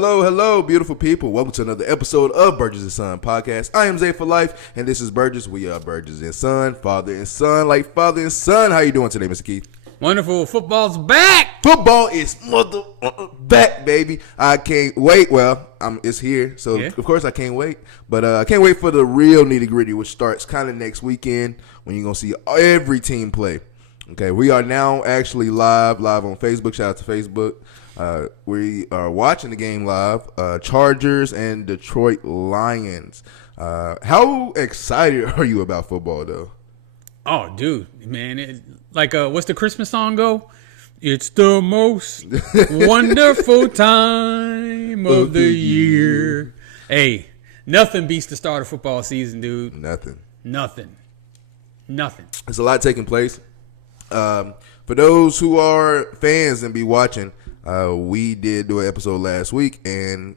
Hello, beautiful people. Welcome to another episode of Burgess&son podcast. I am Zay for life, and this is Burgess. We are Burgess&son, father and son, like father and son. How you doing today, Mr. Keith? Wonderful. Football's back. Football is back, baby. I can't wait. Well, it's here, so Of course I can't wait. But I can't wait for the real nitty-gritty, which starts kind of next weekend when you're going to see every team play. Okay, we are now actually live on Facebook. Shout out to Facebook. We are watching the game live. Chargers and Detroit Lions. How excited are you about football, though? Oh, dude, man. What's the Christmas song go? It's the most wonderful time of the year. Hey, nothing beats the start of football season, dude. Nothing. There's a lot taking place. For those who are fans and be watching, we did do an episode last week, and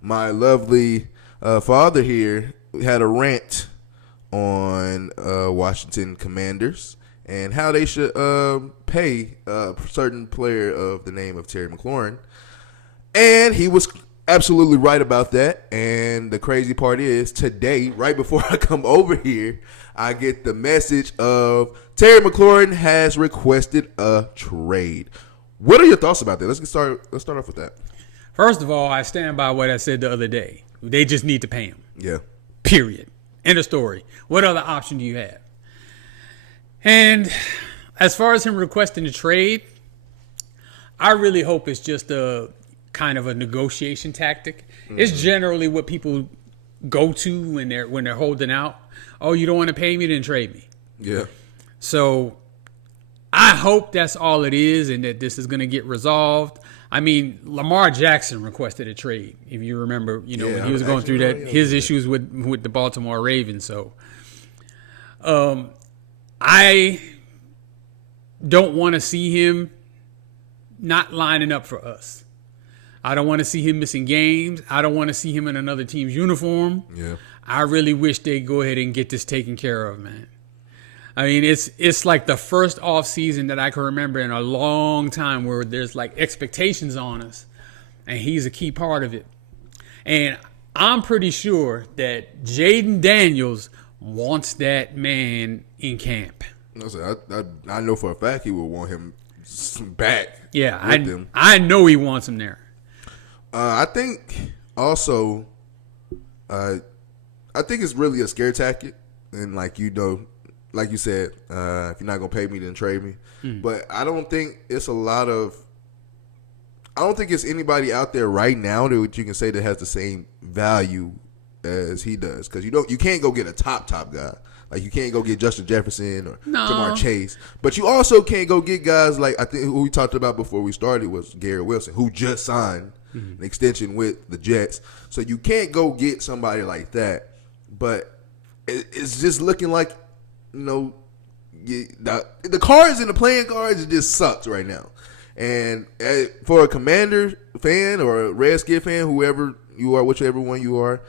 my lovely father here had a rant on Washington Commanders and how they should pay a certain player of the name of Terry McLaurin. And he was absolutely right about that. And the crazy part is, today, right before I come over here, I get the message of Terry McLaurin has requested a trade. What are your thoughts about that? Let's start off with that. First of all, I stand by what I said the other day. They just need to pay him. Yeah. Period. End of story. What other option do you have? And as far as him requesting a trade, I really hope it's just a kind of a negotiation tactic. Mm-hmm. It's generally what people go to when they're holding out. Oh, you don't want to pay me? Then trade me. Yeah. So I hope that's all it is and that this is going to get resolved. I mean, Lamar Jackson requested a trade, if you remember, when he was going through his issues with the Baltimore Ravens. So I don't want to see him not lining up for us. I don't want to see him missing games. I don't want to see him in another team's uniform. Yeah. I really wish they'd go ahead and get this taken care of, man. I mean, it's like the first off season that I can remember in a long time where there's like expectations on us, and he's a key part of it. And I'm pretty sure that Jaden Daniels wants that man in camp. I know for a fact he would want him back. Yeah, I know he wants him there. I think also, I think it's really a scare tactic, and like you said, if you're not gonna pay me, then trade me. But I don't think it's anybody out there right now that you can say that has the same value as he does. Because you can't go get a top guy. Like you can't go get Justin Jefferson or Jamar Chase. But you also can't go get guys like, I think who we talked about before we started was Garrett Wilson, who just signed an extension with the Jets. So you can't go get somebody like that. But it's just looking like, the cards and the playing cards, it just sucks right now. And for a Commander fan or a Redskin fan, whoever you are, whichever one you are,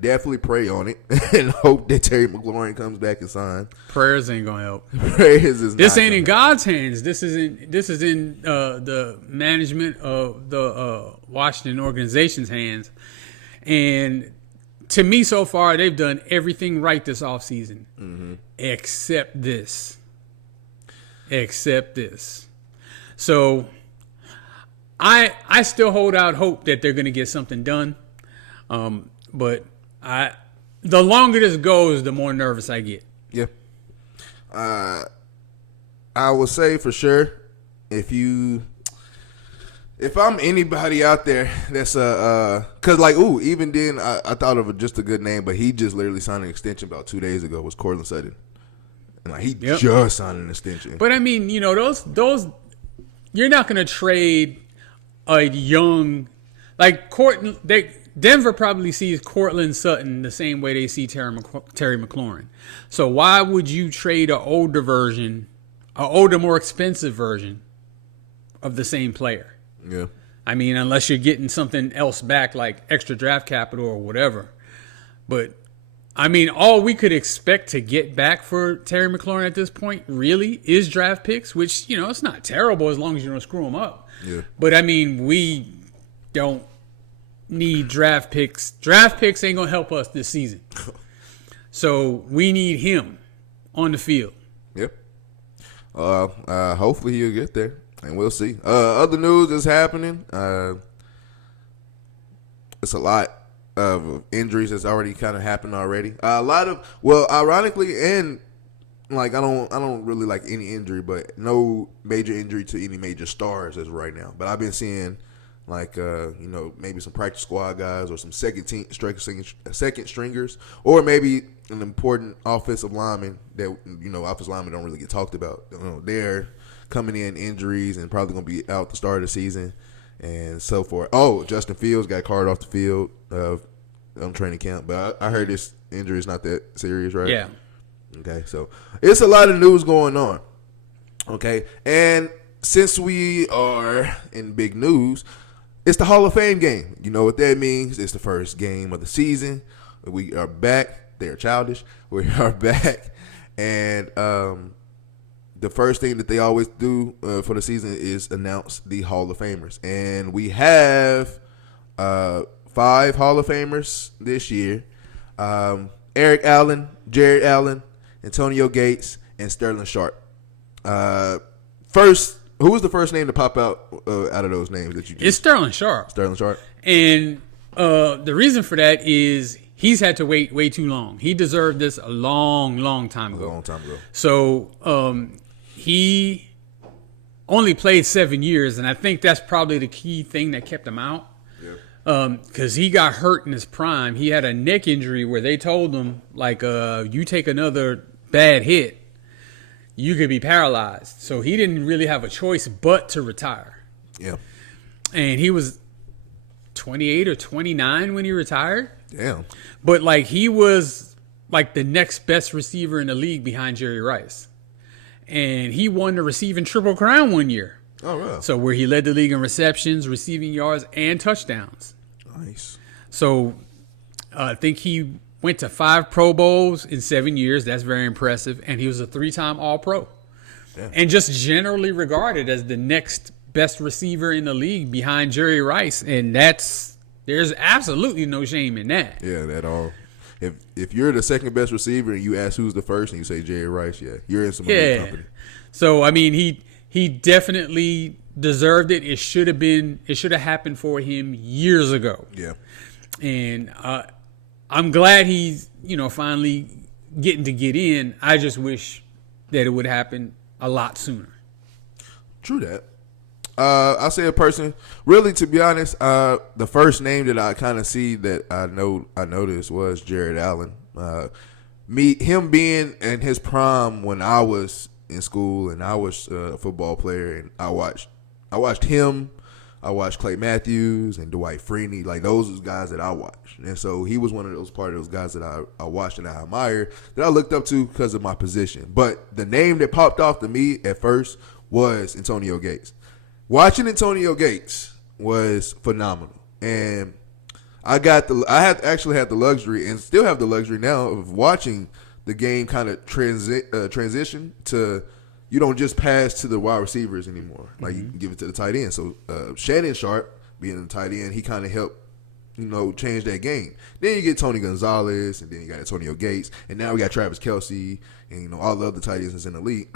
definitely pray on it and hope that Terry McLaurin comes back and signs. Prayers ain't gonna help. This ain't in God's hands. This is in the management of the Washington organization's hands. And to me, so far, they've done everything right this offseason, except this. So I still hold out hope that they're going to get something done. But the longer this goes, the more nervous I get. Yeah. I will say for sure, if I'm anybody out there that's because even then I thought of just a good name, but he just literally signed an extension about 2 days ago. Was Cortland Sutton, and he just signed an extension. But I mean, those you're not going to trade a young Denver probably sees Cortland Sutton the same way they see Terry McLaurin. So why would you trade an older, more expensive version of the same player? Yeah. I mean, unless you're getting something else back, like extra draft capital or whatever. But, I mean, all we could expect to get back for Terry McLaurin at this point really is draft picks, which, it's not terrible as long as you don't screw them up. Yeah. But, I mean, we don't need draft picks. Draft picks ain't gonna help us this season. So we need him on the field. Yep. Hopefully he'll get there, and we'll see. Other news is happening. It's a lot of injuries that's already kind of happened already. Ironically, and like I don't really like any injury, but no major injury to any major stars as of right now. But I've been seeing like maybe some practice squad guys or some second stringers, or maybe an important offensive lineman that offensive linemen don't really get talked about. They're coming in injuries and probably gonna be out the start of the season and so forth. Oh, Justin Fields got carted off the field on training camp, but I heard this injury is not that serious, right? Yeah. Okay, so it's a lot of news going on. Okay, and since we are in big news, it's the Hall of Fame game. You know what that means? It's the first game of the season. We are back. They are childish. We are back, and the first thing that they always do for the season is announce the Hall of Famers, and we have 5 Hall of Famers this year: Eric Allen, Jared Allen, Antonio Gates, and Sterling Sharp. First, who was the first name to pop out of those names that you just? It's Sterling Sharp. Sterling Sharp. And the reason for that is he's had to wait way too long. He deserved this a long, long time ago. A long time ago. So he only played 7 years, and I think that's probably the key thing that kept him out. Because he got hurt in his prime. He had a neck injury where they told him, like, you take another bad hit, you could be paralyzed. So he didn't really have a choice but to retire. Yeah. And he was 28 or 29 when he retired. Damn. But, like, he was, like, the next best receiver in the league behind Jerry Rice. And he won the receiving triple crown one year. Oh, wow. So where he led the league in receptions, receiving yards, and touchdowns. Nice. So I think he went to 5 Pro Bowls in 7 years. That's very impressive. And he was a 3-time All-Pro. Yeah. And just generally regarded as the next best receiver in the league behind Jerry Rice. And there's absolutely no shame in that. Yeah, at all. If you're the second best receiver and you ask who's the first and you say Jerry Rice, yeah, you're in some good company. So, I mean, he definitely deserved it. It should have happened for him years ago. Yeah. And I'm glad he's, finally getting to get in. I just wish that it would happen a lot sooner. True that. I'll say a person, really, to be honest, the first name that I kind of see that I noticed was Jared Allen. Him being in his prime when I was in school and I was a football player, and I watched him. I watched Clay Matthews and Dwight Freeney. Like, those are guys that I watched. And so he was one of those guys that I watched and I admired, that I looked up to because of my position. But the name that popped off to me at first was Antonio Gates. Watching Antonio Gates was phenomenal. And I actually had the luxury, and still have the luxury now, of watching the game kind of transition to, you don't just pass to the wide receivers anymore. Like, you can give it to the tight end. So Shannon Sharp, being the tight end, he kind of helped, change that game. Then you get Tony Gonzalez, and then you got Antonio Gates, and now we got Travis Kelce, and all the other tight ends that's in the league.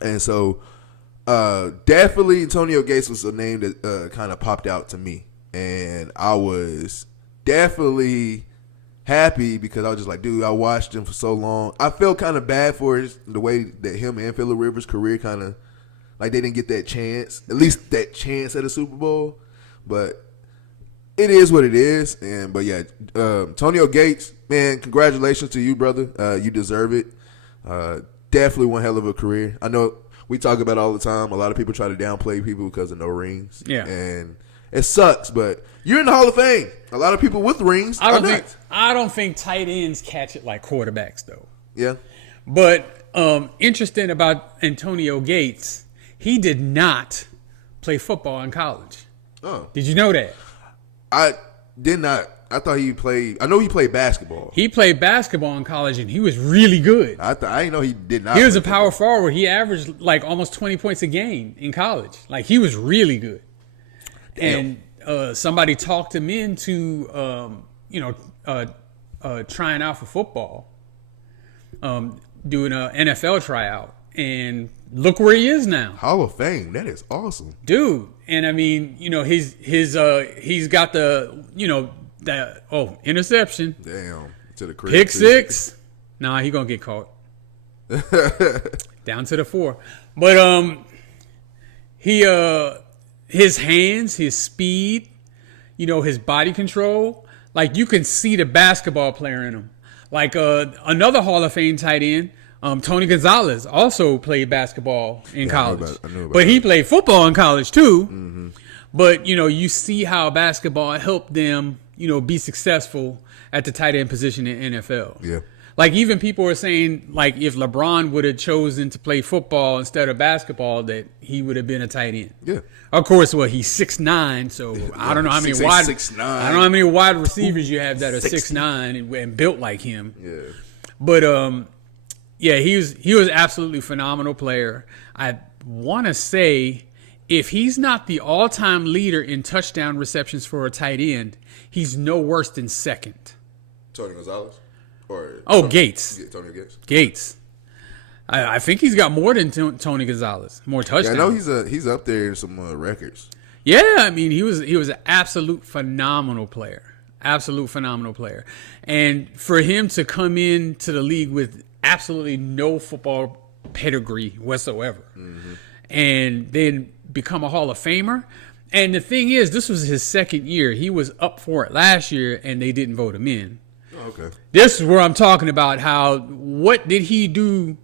And so definitely Antonio Gates was a name that kind of popped out to me, and I was definitely happy because I was just like, dude, I watched him for so long. I felt kind of bad for the way that him and Phillip Rivers' career kind of, like, they didn't get that chance, at least that chance at a Super Bowl. But it is what it is. But yeah, Antonio Gates, man, congratulations to you, brother. You deserve it. Definitely one hell of a career. I know we talk about it all the time. A lot of people try to downplay people because of no rings. Yeah. And it sucks, but you're in the Hall of Fame. A lot of people with rings are not. I don't think tight ends catch it like quarterbacks, though. Yeah. But interesting about Antonio Gates, he did not play football in college. Oh. Did you know that? I did not. I thought he played. I know he played basketball. He played basketball in college, and he was really good. I didn't know he did not. He was a power forward. He averaged like almost 20 points a game in college. Like, he was really good. Damn. And somebody talked him into, trying out for football, doing an NFL tryout, and look where he is now. Hall of Fame. That is awesome, dude. And I mean, he's got the, interception. Damn, to the crib. Pick six. Nah, he gonna get caught. Down to the 4. But his hands, his speed, his body control, like you can see the basketball player in him. Like another Hall of Fame tight end, Tony Gonzalez, also played basketball in college. I knew about but he played football in college too. Mm-hmm. But you see how basketball helped them, be successful at the tight end position in NFL. Yeah. Like even people were saying, like if LeBron would have chosen to play football instead of basketball, that he would have been a tight end. Yeah. Of course, he's 6'9", so yeah, I don't know how many wide. 6'9". I don't know how many wide receivers you have that are 6'9" and built like him. Yeah. But he was absolutely phenomenal player. I want to say, if he's not the all-time leader in touchdown receptions for a tight end, he's no worse than second. Tony Gonzalez. Gates. Yeah, Tony Gates. Gates. I think he's got more than Tony Gonzalez. More touchdowns. Yeah, I know he's up there in some records. Yeah, I mean he was an absolute phenomenal player. Absolute phenomenal player. And for him to come into the league with absolutely no football pedigree whatsoever, mm-hmm. and then become a Hall of Famer. And the thing is, this was his second year. He was up for it last year, and they didn't vote him in. Okay. This is where I'm talking about what did he do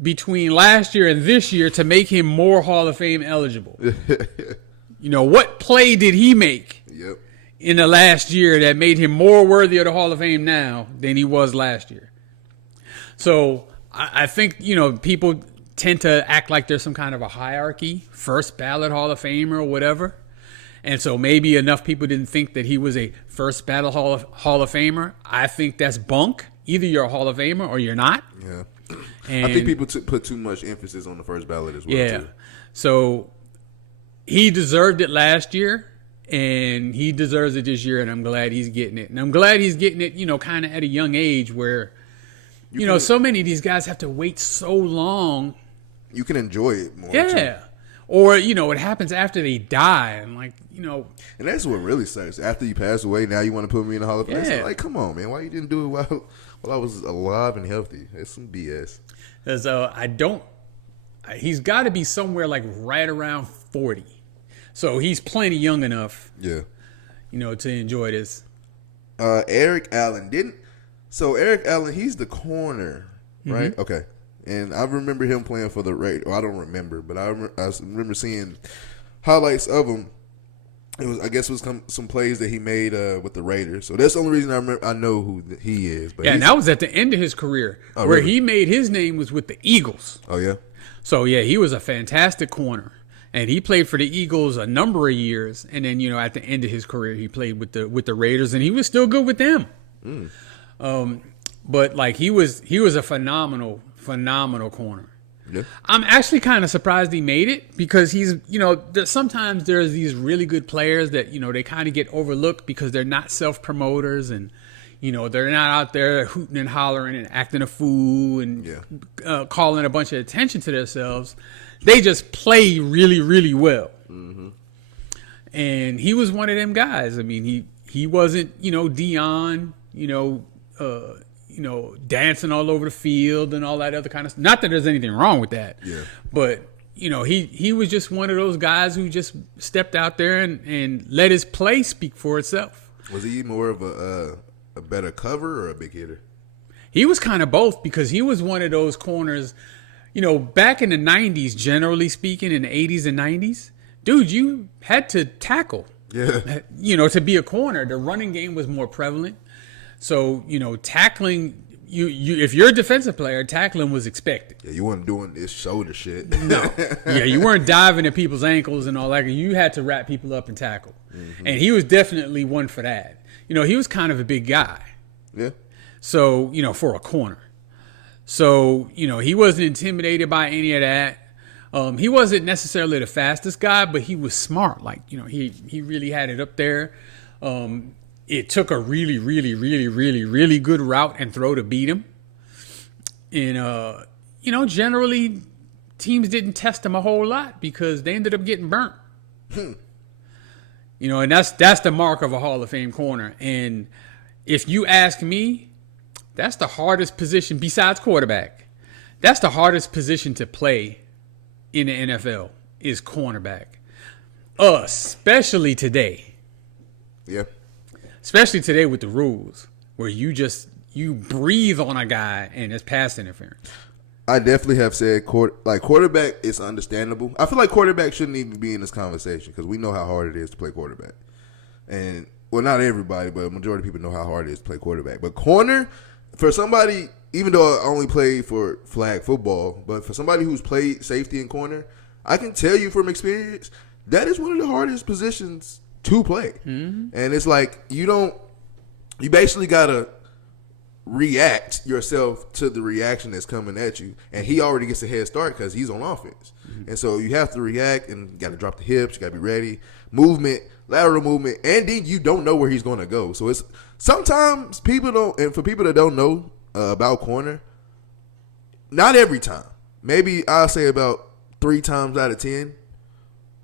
between last year and this year to make him more Hall of Fame eligible? What play did he make in the last year that made him more worthy of the Hall of Fame now than he was last year? So I think, people tend to act like there's some kind of a hierarchy, first ballot Hall of Famer or whatever. And so maybe enough people didn't think that he was a first ballot Hall of Famer. I think that's bunk. Either you're a Hall of Famer or you're not. Yeah. And I think people put too much emphasis on the first ballot as well. Yeah. Too. So he deserved it last year, and he deserves it this year, and I'm glad he's getting it. And I'm glad he's getting it, kind of at a young age where, so many of these guys have to wait so long. You can enjoy it more. Yeah. Too. Or, it happens after they die. And, And that's what really sucks. After you pass away, now you want to put me in the Hall of Fame. Yeah. Like, come on, man. Why you didn't do it while I was alive and healthy? That's some BS. Because he's got to be somewhere right around 40. So he's plenty young enough. Yeah. To enjoy this. Eric Allen. Eric Allen, he's the corner, right? Mm-hmm. Okay. And I remember him playing for the Raiders. Well, I don't remember, but I remember seeing highlights of him. I guess it was some plays that he made with the Raiders. So that's the only reason I know who he is. But and that was at the end of his career. Oh, where really? He made his name was with the Eagles. Oh, yeah? So, yeah, he was a fantastic corner. And he played for the Eagles a number of years. And then, at the end of his career, he played with the Raiders, and he was still good with them. Mm. But, he was a phenomenal corner. Yeah. I'm actually kind of surprised he made it because he's, sometimes there's these really good players that, they kind of get overlooked because they're not self-promoters and, they're not out there hooting and hollering and acting a fool and calling a bunch of attention to themselves. They just play really, really well. Mm-hmm. And he was one of them guys. I mean, he wasn't, Deion, dancing all over the field and all that other kind of stuff. Not that there's anything wrong with that. Yeah. But, he was just one of those guys who just stepped out there and let his play speak for itself. Was he more of a better cover or a big hitter? He was kind of both because he was one of those corners, back in the 90s, generally speaking, in the 80s and 90s, dude, you had to tackle. Yeah. To be a corner. The running game was more prevalent. So, tackling, if you're a defensive player, tackling was expected. Yeah, you weren't doing this shoulder shit. No. Yeah, you weren't diving at people's ankles and all that. You had to wrap people up and tackle. Mm-hmm. And he was definitely one for that. He was kind of a big guy. Yeah. So, for a corner. So, he wasn't intimidated by any of that. He wasn't necessarily the fastest guy, but he was smart. Like, he really had it up there. It took a really, really, really, really, really good route and throw to beat him. And, generally teams didn't test him a whole lot because they ended up getting burnt. And that's the mark of a Hall of Fame corner. And if you ask me, that's the hardest position besides quarterback. That's the hardest position to play in the NFL is cornerback, especially today. Yeah. Especially today with the rules where you breathe on a guy and it's pass interference. I definitely have said quarterback is understandable. I feel like quarterback shouldn't even be in this conversation because we know how hard it is to play quarterback. And, well, not everybody, but a majority of people know how hard it is to play quarterback. But corner, for somebody, even though I only played for flag football, but for somebody who's played safety and corner, I can tell you from experience, that is one of the hardest positions to play. Mm-hmm. And it's like you basically got to react yourself to the reaction that's coming at you, and he already gets a head start because he's on offense. Mm-hmm. And so you have to react and you got to drop the hips, you got to be ready, movement, lateral movement, and then you don't know where he's going to go. So it's sometimes people don't, and for people that don't know about corner, not every time, maybe I'll say about 3 times out of 10,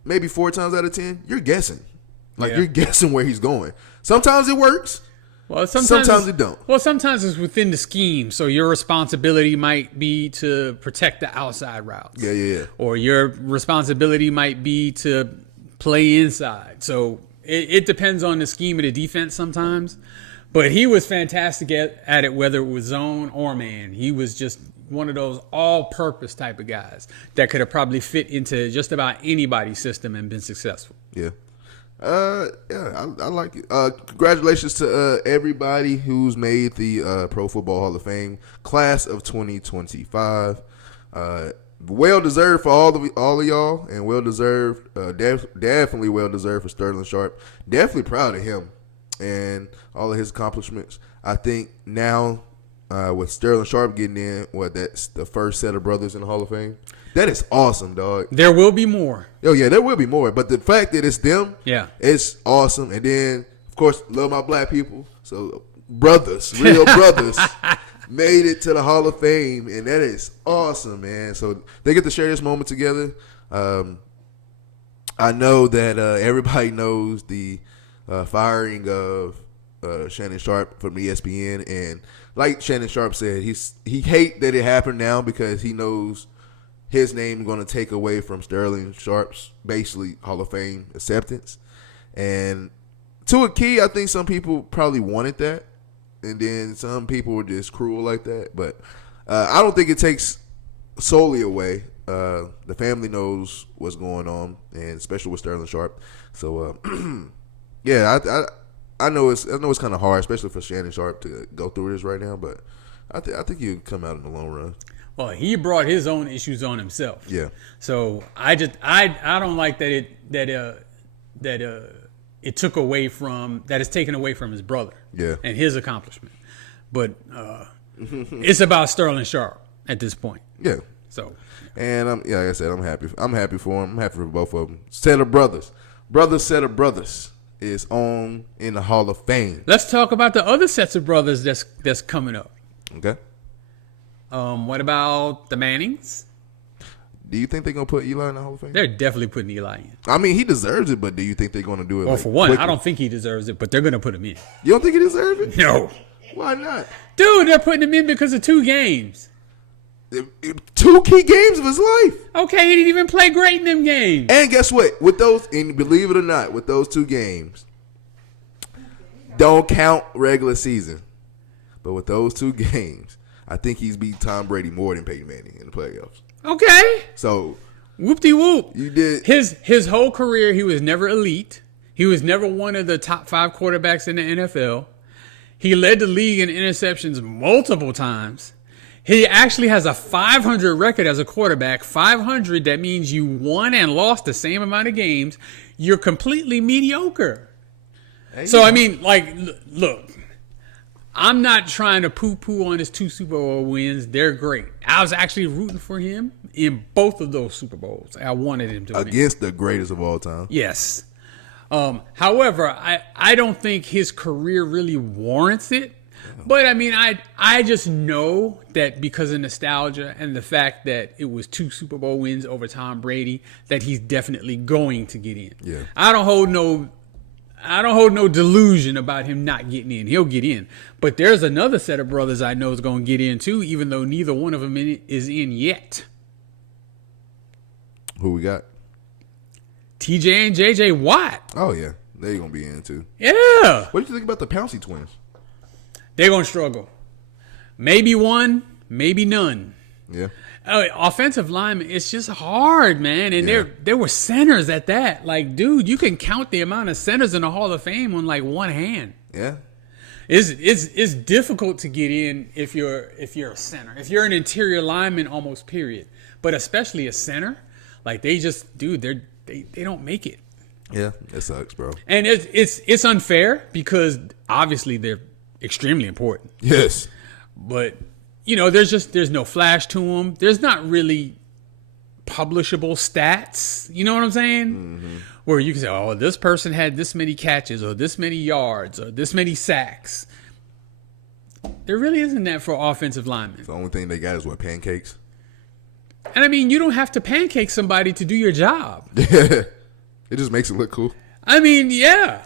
maybe 4 times out of 10, you're guessing. You're guessing where he's going. Sometimes it works. Well, sometimes it don't. Well, sometimes it's within the scheme. So your responsibility might be to protect the outside routes. Yeah. Or your responsibility might be to play inside. So it depends on the scheme of the defense sometimes. But he was fantastic at it, whether it was zone or man. He was just one of those all-purpose type of guys that could have probably fit into just about anybody's system and been successful. Yeah. I like it. Congratulations to everybody who's made the Pro Football Hall of Fame class of 2025. Well deserved for all of y'all, and well deserved. Definitely well deserved for Sterling Sharp. Definitely proud of him and all of his accomplishments. I think now with Sterling Sharp getting in, that's the first set of brothers in the Hall of Fame. That is awesome, dog. There will be more. Oh, yeah, there will be more. But the fact that it's them, it's awesome. And then, of course, love my black people. So, brothers, real brothers, made it to the Hall of Fame. And that is awesome, man. So, they get to share this moment together. I know that everybody knows the firing of Shannon Sharp from ESPN. And like Shannon Sharp said, he hate that it happened now because he knows his name going to take away from Sterling Sharp's basically Hall of Fame acceptance. And to a key, I think some people probably wanted that. And then some people were just cruel like that. But I don't think it takes solely away. The family knows what's going on, and especially with Sterling Sharp. So, I know it's kind of hard, especially for Shannon Sharp to go through this right now. But I think he'll come out in the long run. Well, he brought his own issues on himself. Yeah. So I don't like that it took away from that it's taken away from his brother. Yeah. And his accomplishment. But it's about Sterling Sharp at this point. Yeah. So. And like I said, I'm happy. I'm happy for him. I'm happy for both of them. Set of brothers is on in the Hall of Fame. Let's talk about the other sets of brothers that's coming up. Okay. What about the Mannings? Do you think they're going to put Eli in the Hall of Fame? They're definitely putting Eli in. I mean, he deserves it, but do you think they're going to do it? Well, for one, quickly? I don't think he deserves it, but they're going to put him in. You don't think he deserves it? No. Why not? Dude, they're putting him in because of 2 games. 2 key games of his life. Okay, he didn't even play great in them games. And guess what? With those, and believe it or not, with those 2 games, don't count regular season. But with those 2 games, I think he's beat Tom Brady more than Peyton Manning in the playoffs. Okay. So, whoop-de-whoop. You did. His whole career, he was never elite. He was never one of the top 5 quarterbacks in the NFL. He led the league in interceptions multiple times. He actually has a 500 record as a quarterback. 500, that means you won and lost the same amount of games. You're completely mediocre. Hey, so, I mean, look. I'm not trying to poo-poo on his 2 Super Bowl wins. They're great. I was actually rooting for him in both of those Super Bowls. I wanted him to win. Against the greatest of all time. Yes. However, I don't think his career really warrants it. But I mean, I just know that because of nostalgia and the fact that it was 2 Super Bowl wins over Tom Brady, that he's definitely going to get in. Yeah. I don't hold no delusion about him not getting in. He'll get in. But there's another set of brothers I know is going to get in too, even though neither one of them is in yet. Who we got? TJ and JJ Watt. Oh yeah, they're gonna be in too. Yeah. What do you think about the Pouncey twins? They're going to struggle. Maybe one, maybe none. Yeah. Offensive linemen, it's just hard, man. And there were centers at that. Like, dude, you can count the amount of centers in the Hall of Fame on like one hand. Yeah. It's difficult to get in if you're a center. If you're an interior lineman, almost period. But especially a center, like they don't make it. Yeah, it sucks, bro. And it's unfair because obviously they're extremely important. Yes. But, there's no flash to them. There's not really publishable stats. You know what I'm saying? Mm-hmm. Where you can say, oh, this person had this many catches or this many yards or this many sacks. There really isn't that for offensive linemen. The only thing they got is what, pancakes? And I mean, you don't have to pancake somebody to do your job. Yeah. It just makes it look cool. I mean, yeah.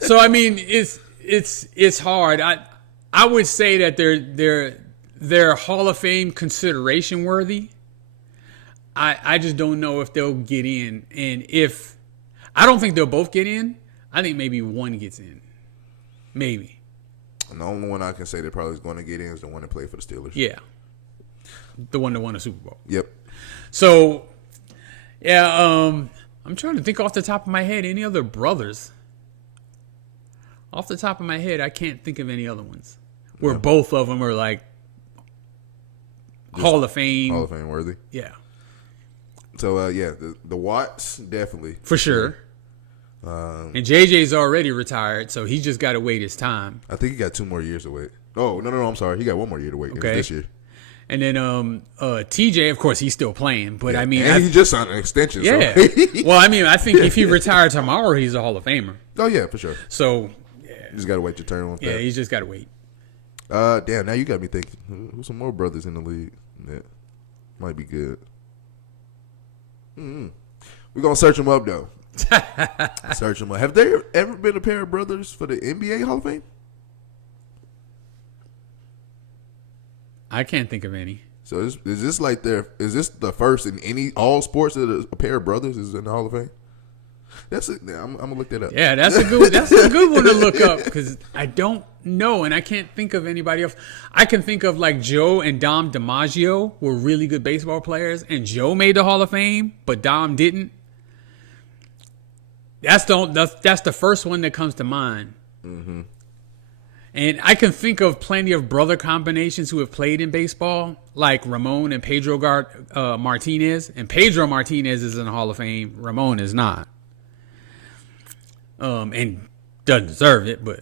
So, I mean, it's hard. I would say that they're Hall of Fame consideration worthy. I just don't know if they'll get in, and I don't think they'll both get in. I think maybe one gets in, maybe. And the only one I can say that probably is going to get in is the one that played for the Steelers. Yeah, the one that won the Super Bowl. Yep. So, yeah, I'm trying to think off the top of my head any other brothers. Off the top of my head, I can't think of any other ones where both of them are like Hall of Fame. Hall of Fame worthy. Yeah. So, the Watts, definitely. For sure. And JJ's already retired, so he just got to wait his time. I think he got 2 more years to wait. Oh, no, I'm sorry. He got 1 more year to wait. Okay. This year. And then TJ, of course, he's still playing. But, I mean... And he just signed an extension. Yeah. So. Well, I mean, I think if he retired tomorrow, he's a Hall of Famer. Oh, yeah, for sure. So... You just got to wait your turn on that. Yeah, he's just got to wait. Damn, now you got me thinking. Who's some more brothers in the league? That might be good. We're going to search them up, though. Search them up. Have there ever been a pair of brothers for the NBA Hall of Fame? I can't think of any. So is this like is this the first in all sports that a pair of brothers is in the Hall of Fame? That's it. I'm gonna look that up. Yeah, that's a good one to look up because I don't know and I can't think of anybody else. I can think of like Joe and Dom DiMaggio were really good baseball players, and Joe made the Hall of Fame, but Dom didn't. That's the first one that comes to mind. Mm-hmm. And I can think of plenty of brother combinations who have played in baseball, like Ramon and Pedro Martinez. And Pedro Martinez is in the Hall of Fame. Ramon is not. And doesn't deserve it, but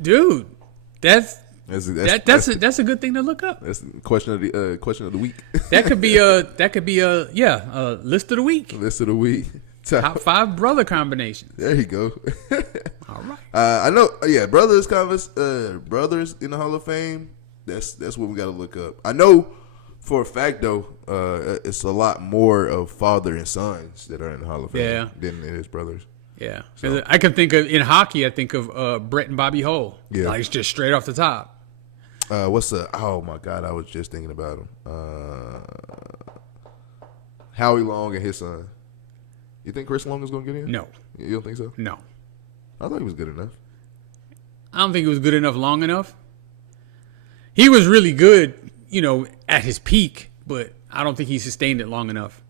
dude, that's a good thing to look up. That's the question of the week. that could be a list of the week. List of the week. Top 5 brother combinations. There you go. All right. I know. Yeah, brothers in the Hall of Fame. That's what we got to look up. I know for a fact though, it's a lot more of father and sons that are in the Hall of Fame than it is brothers. Yeah, so. I can think of in hockey. I think of Brett and Bobby Hull. Yeah, like it's just straight off the top. Oh my God, I was just thinking about him. Howie Long and his son. You think Chris Long is going to get in? No. You don't think so? No. I thought he was good enough. I don't think he was good enough long enough. He was really good, at his peak, but I don't think he sustained it long enough.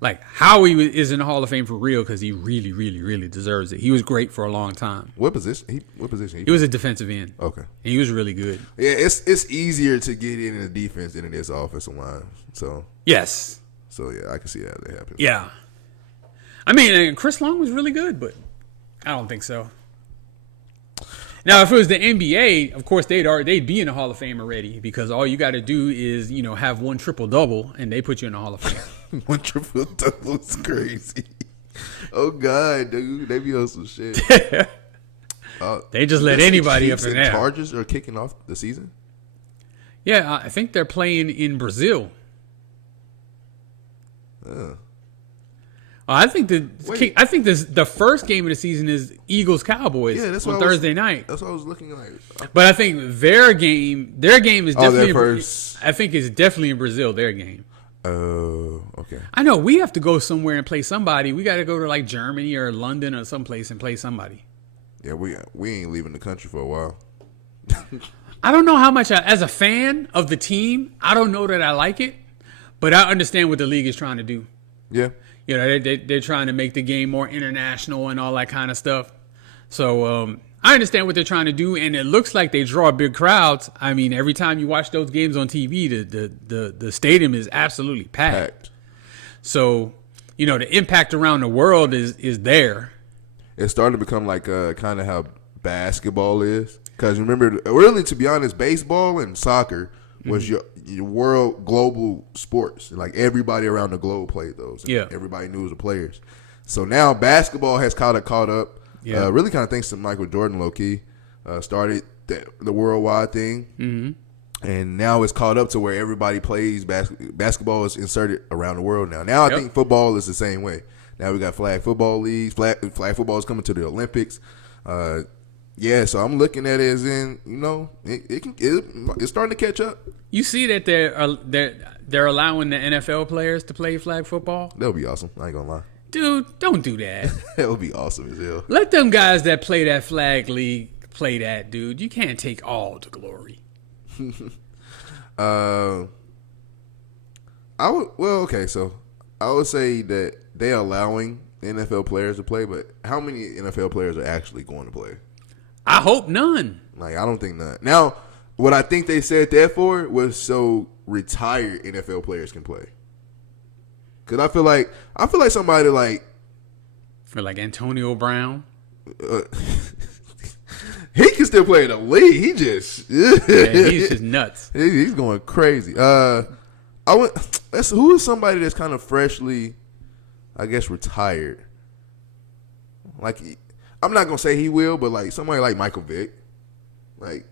Like, Howie is in the Hall of Fame for real because he really, really, really deserves it. He was great for a long time. What position? He was a defensive end. Okay. And he was really good. Yeah, it's easier to get in the defense than it is offensive line. So yes. So yeah, I can see that happen. Yeah. I mean, Chris Long was really good, but I don't think so. Now, if it was the NBA, of course they'd be in the Hall of Fame already because all you got to do is have one triple double and they put you in the Hall of Fame. One triple double is crazy. Oh God, dude, they be on some shit. They just let anybody up in there. Chargers are kicking off the season. Yeah, I think they're playing in Brazil. I think the first game of the season is Eagles Cowboys on Thursday night. That's what I was looking like. But I think their game is definitely first. I think it's definitely in Brazil. Their game. Oh, okay. I know we have to go somewhere and play somebody. We got to go to like Germany or London or someplace and play somebody. Yeah, we ain't leaving the country for a while. I don't know how much as a fan of the team, I don't know that I like it, but I understand what the league is trying to do. Yeah. They're trying to make the game more international and all that kind of stuff. So I understand what they're trying to do, and it looks like they draw big crowds. I mean, every time you watch those games on TV, the stadium is absolutely packed. So, the impact around the world is there. It's starting to become like kind of how basketball is. Because remember, really, to be honest, baseball and soccer was your world global sports. Like everybody around the globe played those. Yeah. Everybody knew the players. So now basketball has kind of caught up. Yeah. Really kind of thanks to Michael Jordan, low-key. Started the worldwide thing. Mm-hmm. And now it's caught up to where everybody plays basketball is inserted around the world now. Now I think football is the same way. Now we got flag football leagues. Flag football is coming to the Olympics. Yeah, so I'm looking at it as in, it's starting to catch up. You see that they're allowing the NFL players to play flag football? That would be awesome. I ain't gonna lie. Dude, don't do that. That would be awesome as hell. Let them guys that play that flag league play that, dude. You can't take all the glory. So I would say that they're allowing NFL players to play, but how many NFL players are actually going to play? I hope none. Like, I don't think none. Now, what I think they said that for was so retired NFL players can play. Because I feel like somebody like... For like Antonio Brown? He can still play in the league. He just... he's just nuts. He's going crazy. Who is somebody that's kind of freshly, I guess, retired? Like... I'm not gonna say he will, but like somebody like Michael Vick, like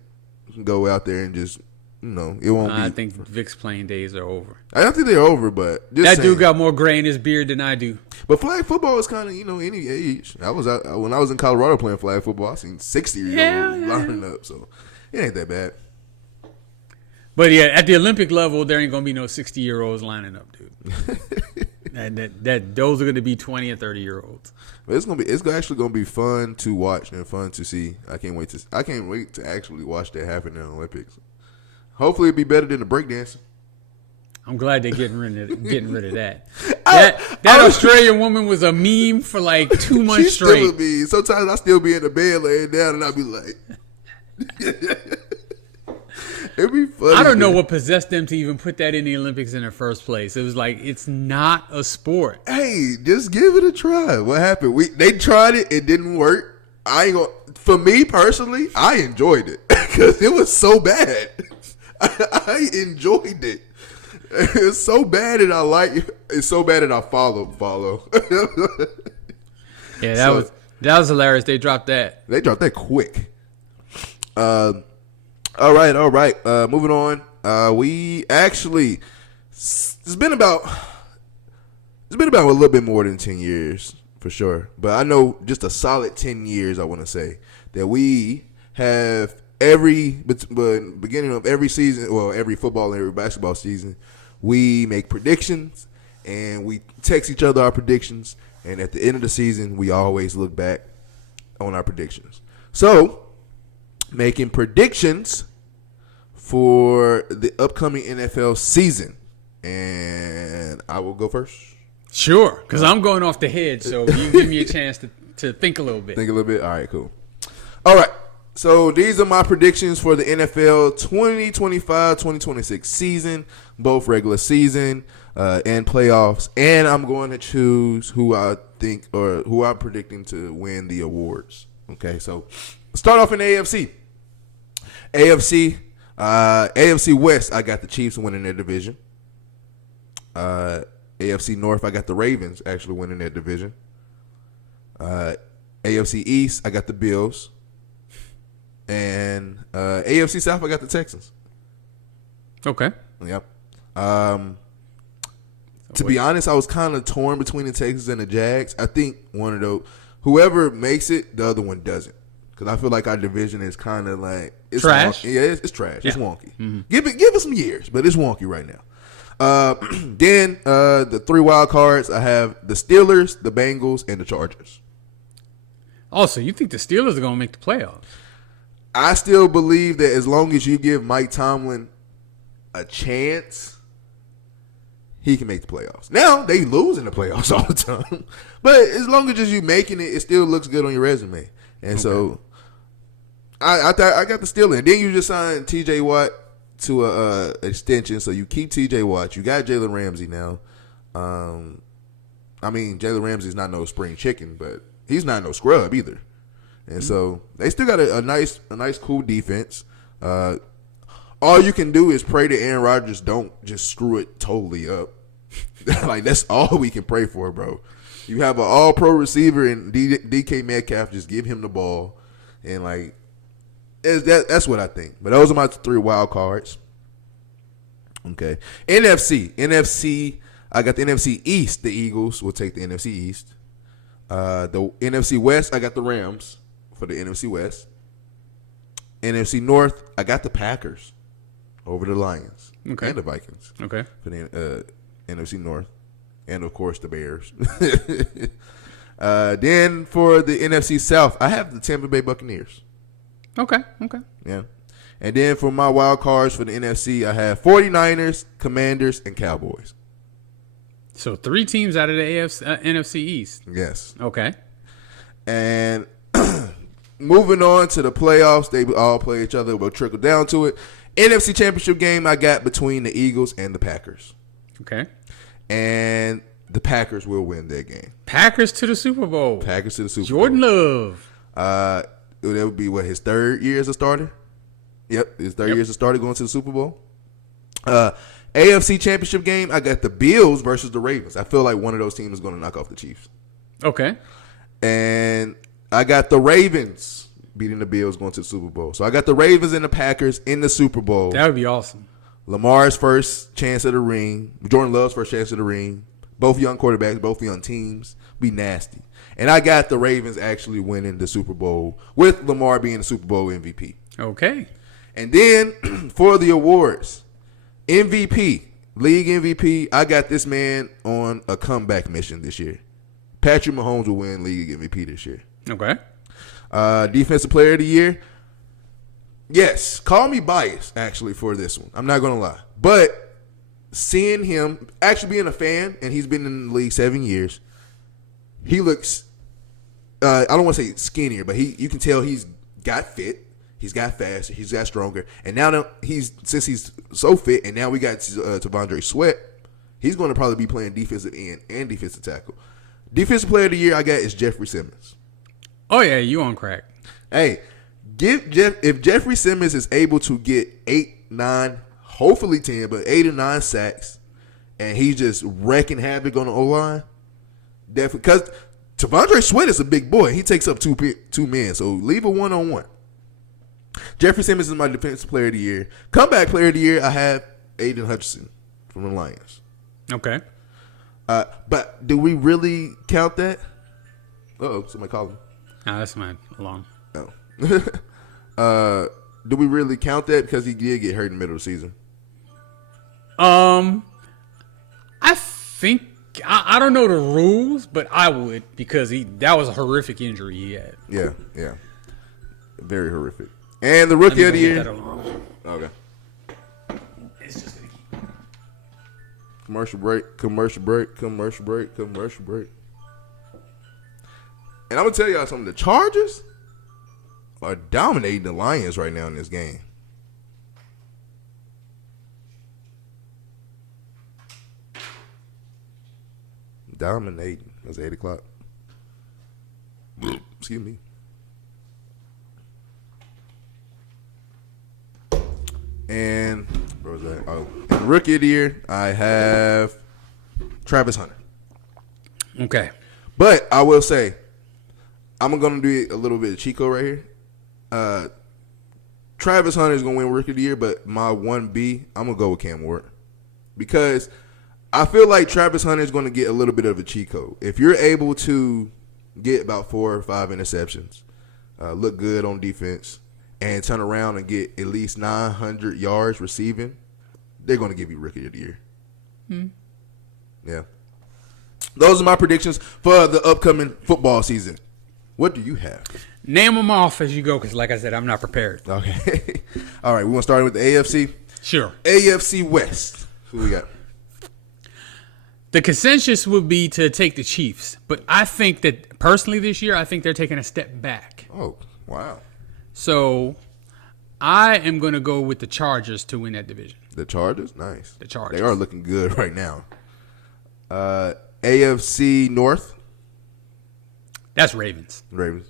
go out there and just it won't be. I think Vick's playing days are over. I don't think they're over, but just that dude got more gray in his beard than I do. But flag football is kind of any age. I was out when I was in Colorado playing flag football. I seen 60-year-olds lining up, so it ain't that bad. But yeah, at the Olympic level, there ain't gonna be no 60-year-olds lining up, dude. that those are gonna be 20 and 30-year-olds. It's actually gonna be fun to watch and fun to see. I can't wait to actually watch that happen in the Olympics. Hopefully, it'll be better than the breakdancing. I'm glad they're getting rid of that. That Australian woman was a meme for like 2 months straight. Sometimes I still be in the bed laying down and I'll be like, it'd be funny. I don't know what possessed them to even put that in the Olympics in the first place. It was like, it's not a sport. Hey, just give it a try. What happened? They tried it. It didn't work. For me personally, I enjoyed it because it was so bad. I enjoyed it. It's so bad that I like it. It's so bad that I follow. Yeah, that was hilarious. They dropped that. They dropped that quick. All right. Moving on. We actually it's been about a little bit more than 10 years for sure. But I know just a solid 10 years. I want to say that we have beginning of every season, well, every football and every basketball season, we make predictions and we text each other our predictions. And at the end of the season, we always look back on our predictions. So, making predictions for the upcoming NFL season. And I will go first. Sure, because I'm going off the head, so you give me a chance to think a little bit. Think a little bit? All right, cool. All right, so these are my predictions for the NFL 2025-2026 season, both regular season and playoffs. And I'm going to choose who I think or who I'm predicting to win the awards. Okay, so Start off in the AFC. AFC West, I got the Chiefs winning their division. AFC North, I got the Ravens actually winning their division. AFC East, I got the Bills. And AFC South, I got the Texans. Okay. Yep. To be honest, I was kind of torn between the Texans and the Jags. I think one of those, whoever makes it, the other one doesn't. Because I feel like our division is kind of like it's trash. Yeah, it's trash. Yeah. It's wonky. Mm-hmm. Give it some years, but it's wonky right now. Then the 3 wild cards, I have the Steelers, the Bengals, and the Chargers. Also, you think the Steelers are going to make the playoffs? I still believe that as long as you give Mike Tomlin a chance, he can make the playoffs. Now, they lose in the playoffs all the time. But as long as you making it, it still looks good on your resume. And so I got the Steelers. And then you just signed T.J. Watt to a extension, so you keep T.J. Watt. You got Jalen Ramsey now. I mean, Jalen Ramsey's not no spring chicken, but he's not no scrub either. And so they still got a nice, cool defense. All you can do is pray that Aaron Rodgers don't just screw it totally up. Like, that's all we can pray for, bro. You have an all-pro receiver and DK Metcalf, just give him the ball. And, like, that's what I think. But those are my 3 wild cards. Okay. NFC, I got the NFC East. The Eagles will take the NFC East. The NFC West, I got the Rams for the NFC West. NFC North, I got the Packers over the Lions and the Vikings. Okay. For the NFC North. And, of course, the Bears. Then for the NFC South, I have the Tampa Bay Buccaneers. Okay. Yeah. And then for my wild cards for the NFC, I have 49ers, Commanders, and Cowboys. So 3 teams out of the NFC East. Yes. Okay. And moving on to the playoffs, they all play each other. We'll trickle down to it. NFC Championship game I got between the Eagles and the Packers. Okay. And the Packers will win that game. Packers to the Super Bowl. Jordan Love. That would be, his 3rd year as a starter? Yep, his 3rd year as a starter going to the Super Bowl. AFC Championship game, I got the Bills versus the Ravens. I feel like one of those teams is going to knock off the Chiefs. Okay. And I got the Ravens beating the Bills going to the Super Bowl. So I got the Ravens and the Packers in the Super Bowl. That would be awesome. Lamar's first chance at the ring. Jordan Love's first chance at the ring. Both young quarterbacks, both young teams. Be nasty. And I got the Ravens actually winning the Super Bowl with Lamar being the Super Bowl MVP. Okay. And then for the awards, MVP, league MVP, I got this man on a comeback mission this year. Patrick Mahomes will win league MVP this year. Okay. Defensive player of the year. Yes, call me biased, actually, for this one. I'm not going to lie. But seeing him, actually being a fan, and he's been in the league 7 years, he looks, I don't want to say skinnier, but you can tell he's got fit. He's got faster. He's got stronger. And now since he's so fit, and now we got T'Vondre Sweat, he's going to probably be playing defensive end and defensive tackle. Defensive player of the year I got is Jeffrey Simmons. Oh, yeah, you on crack. Hey, if Jeffrey Simmons is able to get 8, 9, hopefully 10, but 8 or 9 sacks, and he's just wrecking havoc on the O-line, definitely. Because T'Vondre Sweat is a big boy. He takes up two men, so leave a one-on-one. Jeffrey Simmons is my defensive player of the year. Comeback player of the year, I have Aiden Hutchinson from the Lions. Okay. But do we really count that? Uh-oh, somebody calling me. Nah, that's my alarm. Oh. Do we really count that because he did get hurt in the middle of the season? I think I don't know the rules, but I would because that was a horrific injury he had. Yeah, very horrific. And the rookie of the year. Okay. It's just gonna keep. Commercial break. And I'm gonna tell y'all something. The Chargers are dominating the Lions right now in this game. Dominating. That's 8 o'clock. Excuse me. And where was that? Oh, in rookie of the year, I have Travis Hunter. Okay. But I will say, I'm going to do a little bit of Chico right here. Travis Hunter is going to win rookie of the year, but my 1B, I'm going to go with Cam Ward. Because I feel like Travis Hunter is going to get a little bit of a cheat code. If you're able to get about 4 or 5 interceptions, look good on defense, and turn around and get at least 900 yards receiving, they're going to give you rookie of the year. Yeah. Those are my predictions for the upcoming football season. What do you have? Name them off as you go, because like I said, I'm not prepared. Okay. All right, we're going to start with the AFC. Sure. AFC West. Who we got? The consensus would be to take the Chiefs, but I think that personally this year, I think they're taking a step back. Oh, wow. So I am going to go with the Chargers to win that division. The Chargers? Nice. The Chargers. They are looking good right now. AFC North? That's Ravens. Ravens.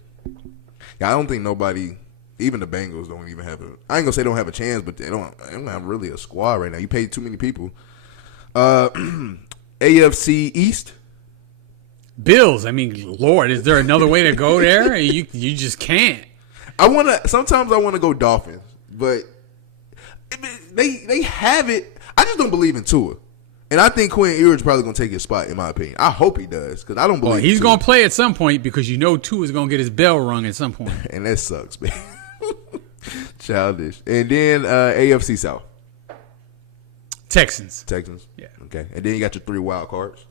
Yeah, I don't think nobody, even the Bengals don't even have a, I ain't going to say they don't have a chance, but they don't have really a squad right now. You pay too many people. AFC East? Bills. I mean, Lord, is there another way to go there? You just can't. Sometimes I want to go Dolphins, but they have it. I just don't believe in Tua. And I think Quinn Ewers probably going to take his spot, in my opinion. I hope he does, because I don't believe he's going to play at some point, because Tua is going to get his bell rung at some point. And that sucks, man. Childish. And then AFC South. Texans. Yeah. Okay. And then you got your 3 wild cards.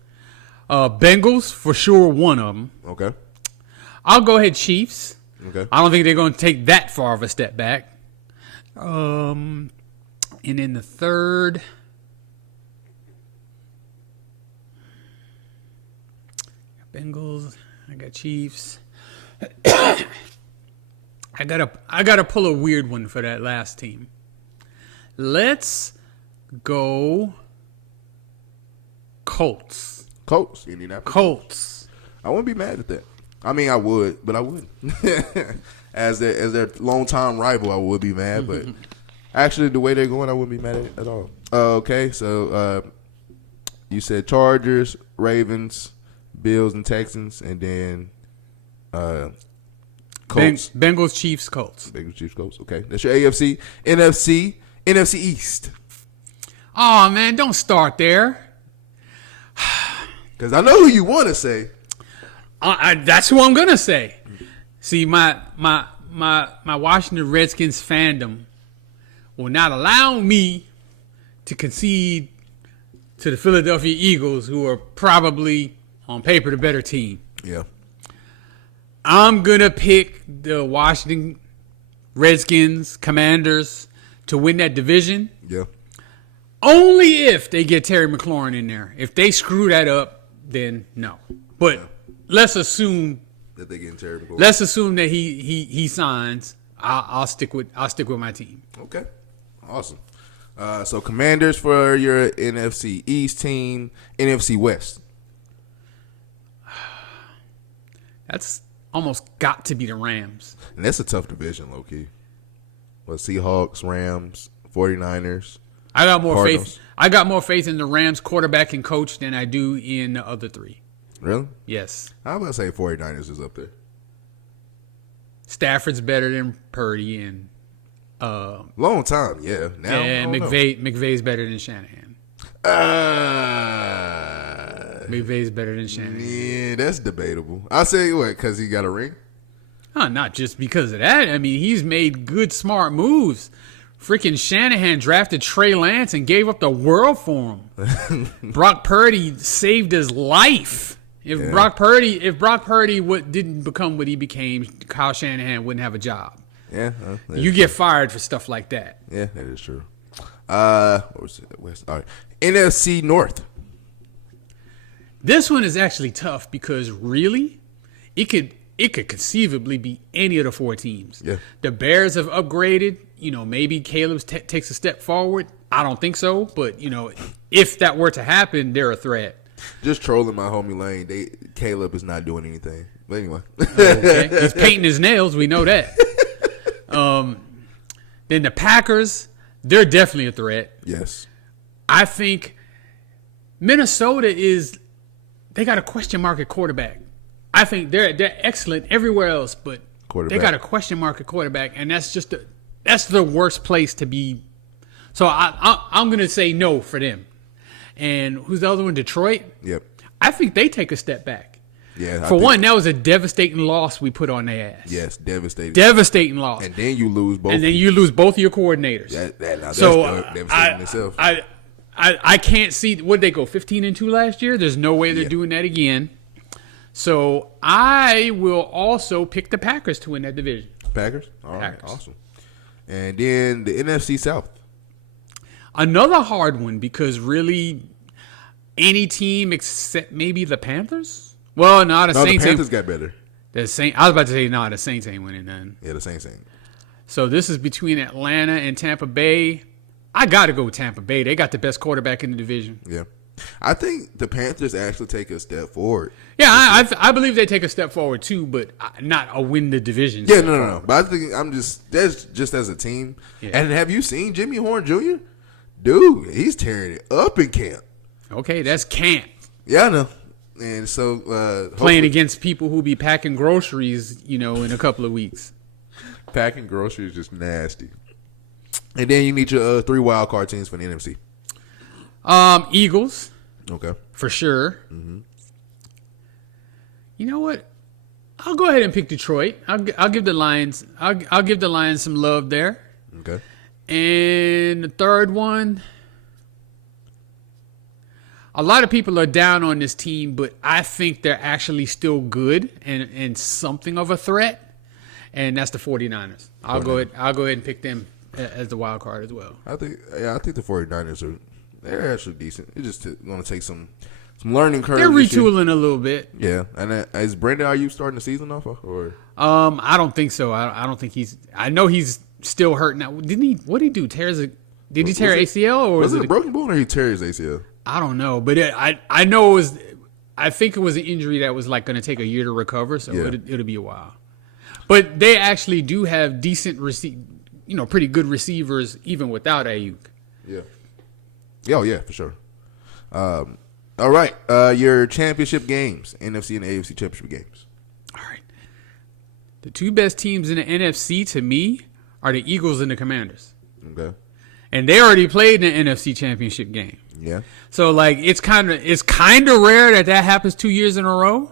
Bengals, for sure, one of them. Okay. I'll go ahead Chiefs. Okay. I don't think they're going to take that far of a step back. And then the third, Bengals. I got Chiefs. I gotta pull a weird one for that last team. Let's go Colts. Indianapolis. Colts. I wouldn't be mad at that. I mean, I would, but I wouldn't. As their longtime rival, I would be mad, but actually, the way they're going, I wouldn't be mad at it at all. Okay, so you said Chargers, Ravens, Bills, and Texans, and then Colts. Bengals, Chiefs, Colts. Bengals, Chiefs, Colts. Okay, that's your AFC. NFC East. Oh man, don't start there. Because I know who you want to say. That's who I'm gonna say. See, my Washington Redskins fandom will not allow me to concede to the Philadelphia Eagles, who are probably on paper the better team. Yeah. I'm gonna pick the Washington Redskins Commanders to win that division. Yeah. Only if they get Terry McLaurin in there. If they screw that up, then no. But let's assume that they get Terry McLaurin. Let's assume that he signs. I'll stick with my team. Okay, awesome. So Commanders for your NFC East team, NFC West. That's almost got to be the Rams. And that's a tough division, low key. Well, Seahawks, Rams, 49ers. I got more Cardinals. faith. I got more faith in the Rams quarterback and coach than I do in the other three. Really? Yes. I'm going to say 49ers is up there. Stafford's better than Purdy and long time, yeah. Now, and McVay's better than Shanahan. McVay's better than Shanahan. Yeah, that's debatable. I'll say what, because he got a ring? Not just because of that. I mean, he's made good, smart moves. Freaking Shanahan drafted Trey Lance and gave up the world for him. Brock Purdy saved his life. If Brock Purdy didn't become what he became, Kyle Shanahan wouldn't have a job. Yeah, you get fired for stuff like that. Yeah, that is true. What was it? West. All right, NFC North. This one is actually tough because really, it could conceivably be any of the 4 teams. Yeah. The Bears have upgraded. Maybe Caleb takes a step forward. I don't think so, but if that were to happen, they're a threat. Just trolling my homie Lane. Caleb is not doing anything. But anyway. Okay. He's painting his nails. We know that. Then the Packers, they're definitely a threat. Yes. I think Minnesota they got a question mark at quarterback. I think they're excellent everywhere else, but they got a question mark at quarterback, and that's the worst place to be. So I'm going to say no for them. And who's the other one? Detroit? Yep. I think they take a step back. Yeah. For one, that was a devastating loss we put on their ass. Yes, devastating. Devastating loss. And then you lose both. And then you lose both of your coordinators. That's devastating in itself. I can't see. Would they go 15-2 last year? There's no way they're doing that again. So I will also pick the Packers to win that division. Packers? All right, awesome. And then the NFC South. Another hard one because really any team except maybe the Panthers? Well, no, the Saints. The Panthers got better. I was about to say, no, the Saints ain't winning none. Yeah, the Saints ain't. So this is between Atlanta and Tampa Bay. I got to go with Tampa Bay. They got the best quarterback in the division. Yeah. I think the Panthers actually take a step forward. Yeah, I believe they take a step forward too, but not a win the division. Yeah, no. But I think that's just as a team. Yeah. And have you seen Jimmy Horn Jr.? Dude, he's tearing it up in camp. Okay, that's camp. Yeah, I know. And so playing against people who be packing groceries, in a couple of weeks. Packing groceries is just nasty. And then you need your 3 wild card teams for the NFC. Eagles. Okay. For sure. Mm-hmm. You know what? I'll go ahead and pick Detroit. I'll give the Lions. I'll give the Lions some love there. Okay. And the third one. A lot of people are down on this team, but I think they're actually still good and something of a threat. And that's the 49ers. I'll go ahead and pick them as the wild card as well. I think the 49ers they're actually decent. It's just going to take some learning curve. They're retooling a little bit. Yeah, and is Brandon Ayuk starting the season off or? I don't think so. I don't think he's. I know he's still hurt now. Didn't he? What did he do? Did he tear ACL or was it a broken bone or he tear his ACL? I don't know, but I know it was. I think it was an injury that was like going to take a year to recover, so it'll be a while. But they actually do have decent pretty good receivers even without Ayuk. Yeah. Oh, yeah, for sure. All right. Your championship games, NFC and AFC championship games. All right. The two best teams in the NFC to me are the Eagles and the Commanders. Okay. And they already played in the NFC championship game. Yeah. So like it's kind of rare that happens 2 years in a row.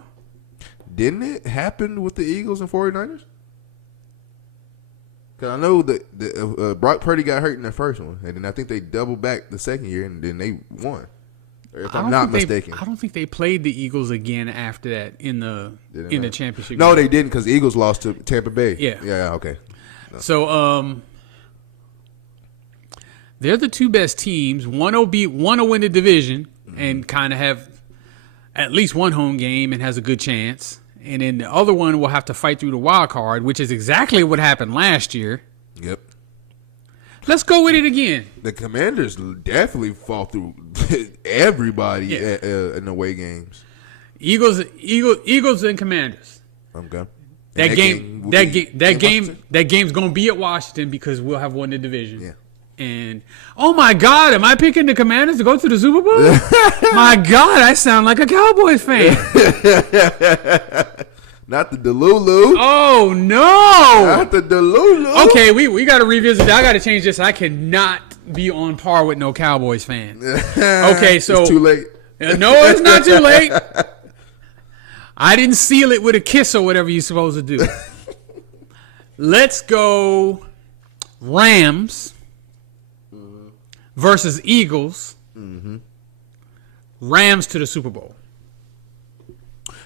Didn't it happen with the Eagles and 49ers? Because I know that Brock Purdy got hurt in the first one, and then I think they doubled back the second year, and then they won. If I'm not mistaken. I don't think they played the Eagles again after that in the championship. No, game. they didn't because the Eagles lost to Tampa Bay. Yeah. Yeah, okay. No. So they're the two best teams. One will win the division and kind of have at least one home game and has a good chance. And then the other one will have to fight through the wild card, which is exactly what happened last year. Yep. Let's go with it again. The Commanders definitely fought through everybody in away games. Eagles and Commanders. Okay. That game's gonna be at Washington because we'll have won the division. Yeah. And oh my God, am I picking the Commanders to go to the Super Bowl? My God, I sound like a Cowboys fan. Not the Delulu. Oh no! Not the Delulu. Okay, we got to revisit that. I got to change this. I cannot be on par with no Cowboys fan. Okay, so it's too late. No, it's not too late. I didn't seal it with a kiss or whatever you're supposed to do. Let's go Rams versus Eagles. Mm-hmm. Rams to the Super Bowl.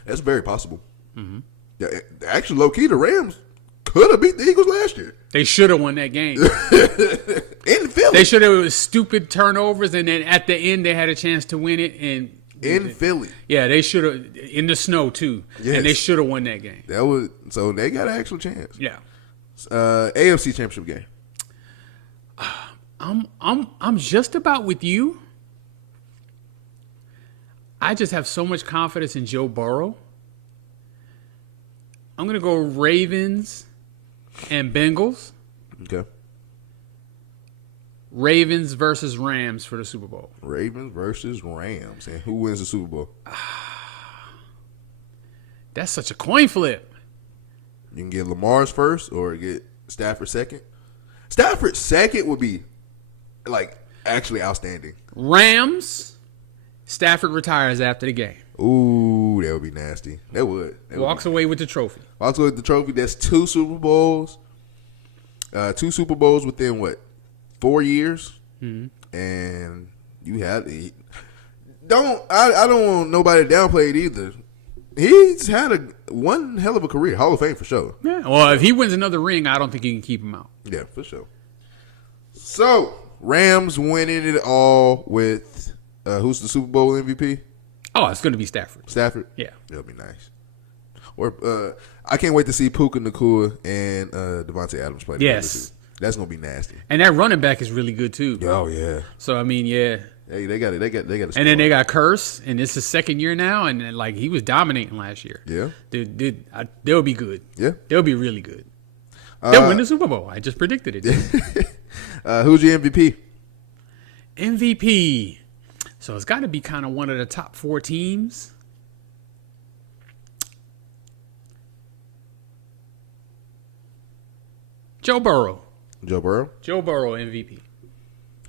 That's very possible. Mm-hmm. Yeah, actually, low key, the Rams could have beat the Eagles last year. They should have won that game. In Philly. They should have. It was stupid turnovers, and then at the end they had a chance to win it. And in Philly. Yeah, they should have in the snow too. Yes. And they should have won that game. So they got an actual chance. Yeah. AFC Championship game. I'm just about with you. I just have so much confidence in Joe Burrow. I'm going to go Ravens and Bengals. Okay. Ravens versus Rams for the Super Bowl. Ravens versus Rams. And who wins the Super Bowl? That's such a coin flip. You can get Lamar's first or get Stafford second. Stafford second would be, like, actually outstanding. Rams. Stafford retires after the game. Ooh, that would be nasty. That would. Walks away with the trophy. Walks away with the trophy. That's 2 Super Bowls. 2 Super Bowls within, 4 years? Mm-hmm. And you have I don't want nobody to downplay it either. He's had one hell of a career. Hall of Fame for sure. Yeah. Well, if he wins another ring, I don't think you can keep him out. Yeah, for sure. So, Rams winning it all with who's the Super Bowl MVP? Oh, it's going to be Stafford. Stafford? Yeah. That'll be nice. Or I can't wait to see Puka Nacua and Devontae Adams play. Yes. That's going to be nasty. And that running back is really good, too. Oh, yeah. So, I mean, yeah. Hey, they got it. They got it. And then they got Curse, and it's his second year now, and he was dominating last year. Yeah. Dude, they'll be good. Yeah. They'll be really good. They'll win the Super Bowl. I just predicted it. Who's your MVP? MVP. So it's got to be kind of one of the top 4 teams. Joe Burrow. Joe Burrow MVP.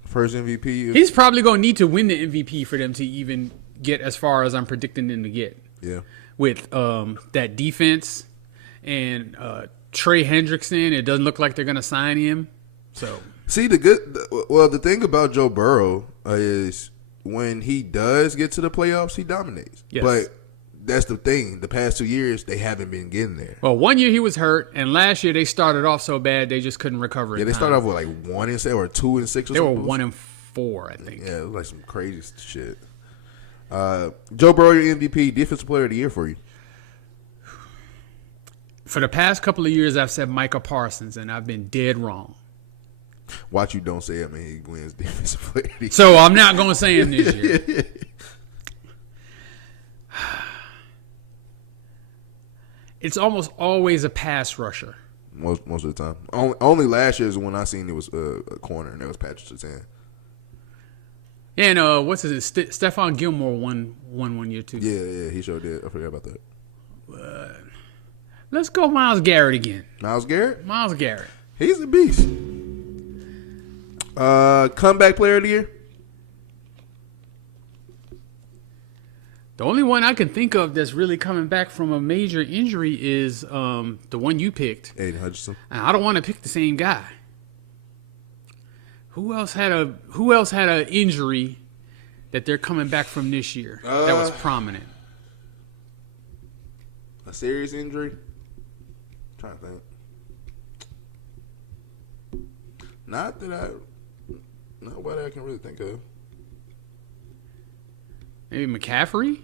First MVP. He's probably going to need to win the MVP for them to even get as far as I'm predicting them to get. Yeah. With that defense and Trey Hendrickson, it doesn't look like they're going to sign him. So see the thing about Joe Burrow is when he does get to the playoffs, he dominates. Yes. But that's the thing. The past 2 years, they haven't been getting there. Well, 1 year he was hurt, and last year they started off so bad they just couldn't recover. Yeah, they started off with 1-7 or 2-6 or something. They were 1-4, I think. Yeah, it was like some crazy shit. Joe Burrow, your MVP, Defensive Player of the Year for you. For the past couple of years, I've said Micah Parsons, and I've been dead wrong. Watch you don't say it, man. He wins Defensive Player of the Year. So I'm not going to say him this year. It's almost always a pass rusher. Most of the time. Only last year is when I seen it was a corner, and that was Patrick Surtain. Yeah, and what's his name? Stephon Gilmore won 1 year too. Yeah, he sure did. I forgot about that. Let's go Myles Garrett again. Myles Garrett? Myles Garrett. He's a beast. Comeback Player of the Year? The only one I can think of that's really coming back from a major injury is the one you picked. Aiden Hutchinson. And I don't want to pick the same guy. Who else had an injury that they're coming back from this year that was prominent? A serious injury? I'm trying to think. Nobody I can really think of. Maybe McCaffrey?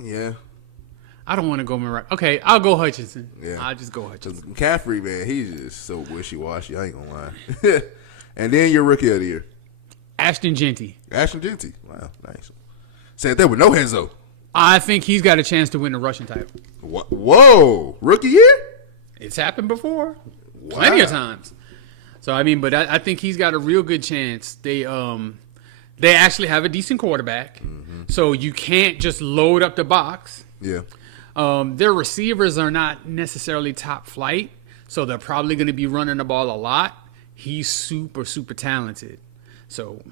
Yeah. I don't want to go Mariah. Okay, I'll go Hutchinson. Yeah. I'll just go Hutchinson. McCaffrey, man, he's just so wishy-washy. I ain't gonna lie. And then your Rookie of the Year. Ashton Genty. Ashton Genty. Wow, nice. Said that with no hands, though. I think he's got a chance to win the rushing title. Whoa. Rookie year? It's happened before. Wow. Plenty of times. So, I mean, but I think he's got a real good chance. They actually have a decent quarterback. Mm-hmm. So you can't just load up the box. Yeah. Their receivers are not necessarily top flight, so they're probably going to be running the ball a lot. He's super, super talented. So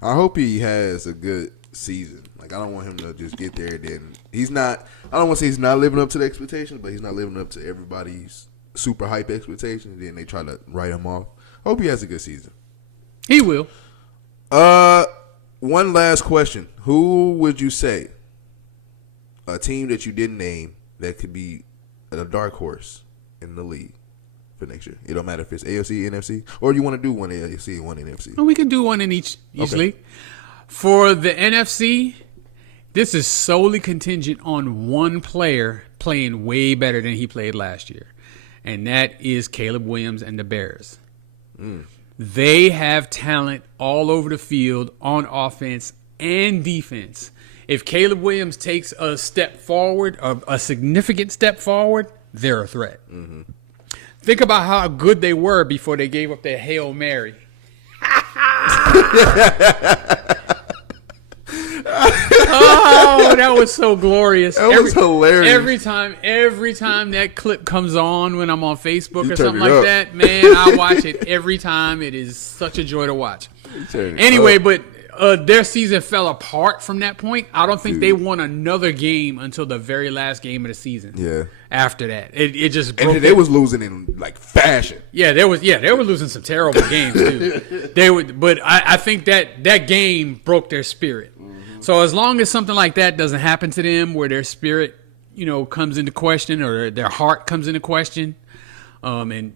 I hope he has a good season. Like, I don't want him to just get there and then he's not – I don't want to say he's not living up to the expectations, but he's not living up to everybody's super hype expectations, and then they try to write him off. I hope he has a good season. He will. One last question. Who would you say – a team that you didn't name that could be a dark horse in the league for next year? It don't matter if it's AFC, NFC, or you want to do one AFC and one NFC. We can do one in each league. For the NFC, this is solely contingent on one player playing way better than he played last year, and that is Caleb Williams and the Bears. They have talent all over the field on offense and defense. If Caleb Williams takes a step forward, a significant step forward, they're a threat. Mm-hmm. Think about how good they were before they gave up their Hail Mary. Oh, that was so glorious. That was hilarious. Every time that clip comes on when I'm on Facebook or something like that, man, I watch it every time. It is such a joy to watch. Anyway, but their season fell apart from that point. I don't think they won another game until the very last game of the season. Yeah. After that, it just broke. And they was losing in like fashion. Yeah, they were losing some terrible games too. But I think that game broke their spirit. Mm-hmm. So as long as something like that doesn't happen to them, where their spirit, comes into question or their heart comes into question, and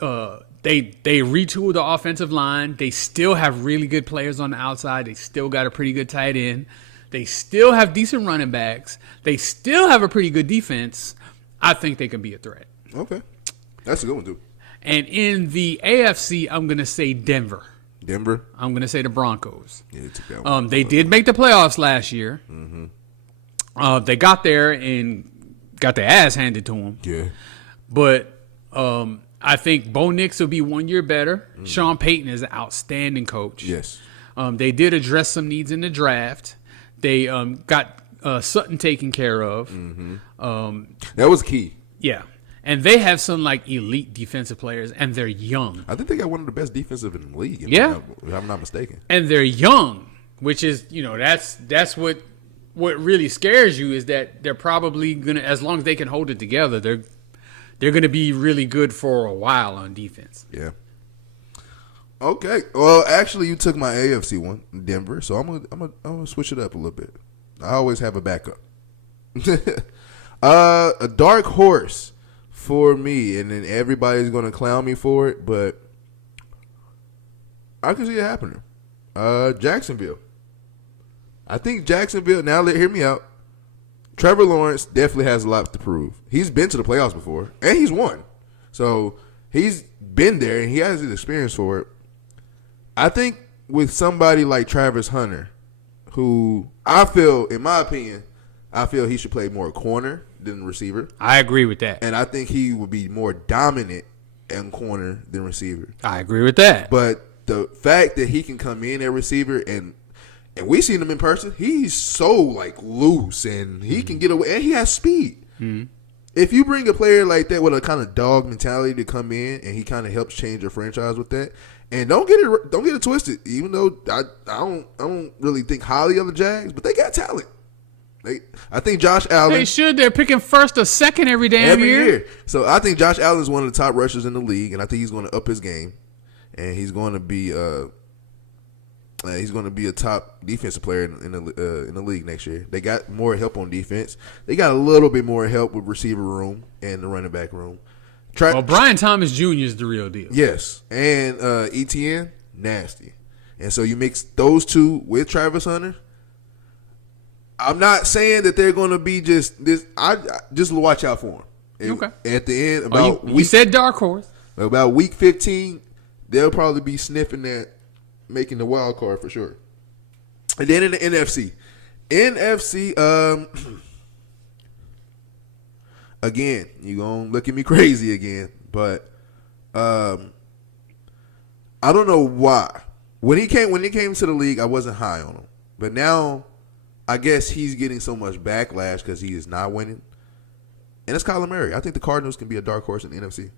they retool the offensive line. They still have really good players on the outside. They still got a pretty good tight end. They still have decent running backs. They still have a pretty good defense. I think they can be a threat. Okay. That's a good one, too. And in the AFC, I'm going to say Denver. Denver? I'm going to say the Broncos. Yeah, they took that one. They did make the playoffs last year. Mm-hmm. They got there and got their ass handed to them. Yeah. But I think Bo Nix will be 1 year better. Mm-hmm. Sean Payton is an outstanding coach. Yes. They did address some needs in the draft. They got Sutton taken care of. Mm-hmm. That was key. Yeah. And they have some like elite defensive players, and they're young. I think they got one of the best defensive in the league. If I'm not mistaken. And they're young, which is that's what really scares you, is that they're probably gonna, as long as they can hold it together, they're gonna be really good for a while on defense. Yeah. Okay. Well, actually, you took my AFC one, Denver. So I'm gonna switch it up a little bit. I always have a backup. A dark horse for me, and then everybody's gonna clown me for it, but I can see it happening. Jacksonville. I think Jacksonville. Now, hear me out. Trevor Lawrence definitely has a lot to prove. He's been to the playoffs before, and he's won. So he's been there, and he has the experience for it. I think with somebody like Travis Hunter, who I feel, in my opinion, he should play more corner than receiver. I agree with that. And I think he would be more dominant in corner than receiver. I agree with that. But the fact that he can come in at receiver, and we seen him in person, he's so like loose, and he can get away, and he has speed. Mm-hmm. If you bring a player like that with a kind of dog mentality to come in, and he kind of helps change your franchise with that, and don't get it twisted. Even though I don't really think highly of the Jags, but they got talent. I think Josh Allen. They should. They're picking first or second every year. So I think Josh Allen is one of the top rushers in the league, and I think he's going to up his game, and he's going to be a top defensive player in the league next year. They got more help on defense. They got a little bit more help with receiver room and the running back room. Brian Thomas Jr. is the real deal. Yes, and ETN, nasty. And so you mix those two with Travis Hunter. I'm not saying that they're going to be just this. I just watch out for them. Okay. At the end, you said dark horse. About week 15, they'll probably be sniffing that, making the wild card for sure. And then in the NFC, again, you gonna look at me crazy again, but I don't know why. When he came to the league, I wasn't high on him, but now I guess he's getting so much backlash because he is not winning. And it's Kyler Murray. I think the Cardinals can be a dark horse in the NFC.